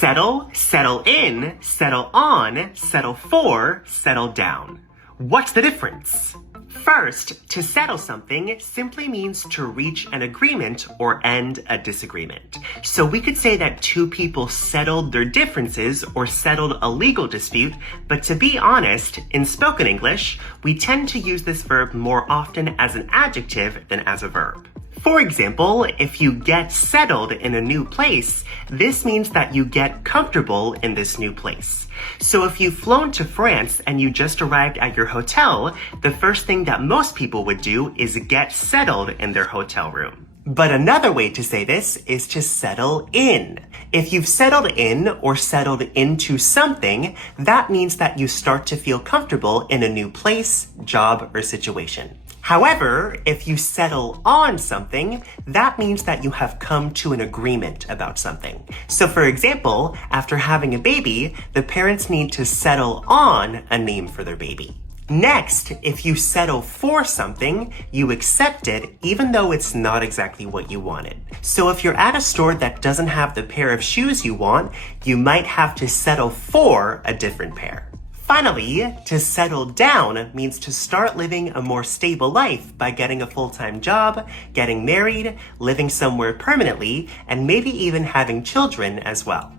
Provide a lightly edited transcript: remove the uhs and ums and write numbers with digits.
Settle, settle in, settle on, settle for, settle down. What's the difference? First, to settle something simply means to reach an agreement or end a disagreement. So we could say that two people settled their differences or settled a legal dispute, but to be honest, in spoken English, we tend to use this verb more often as an adjective than as a verb. For example, if you get settled in a new place, this means that you get comfortable in this new place. So if you've flown to France and you just arrived at your hotel, the first thing that most people would do is get settled in their hotel room. But another way to say this is to settle in. If you've settled in or settled into something, that means that you start to feel comfortable in a new place, job, or situation. However, if you settle on something, that means that you have come to an agreement about something. So for example, after having a baby, the parents need to settle on a name for their baby. Next, if you settle for something, you accept it even though it's not exactly what you wanted. So if you're at a store that doesn't have the pair of shoes you want, you might have to settle for a different pair. Finally, to settle down means to start living a more stable life by getting a full-time job, getting married, living somewhere permanently, and maybe even having children as well.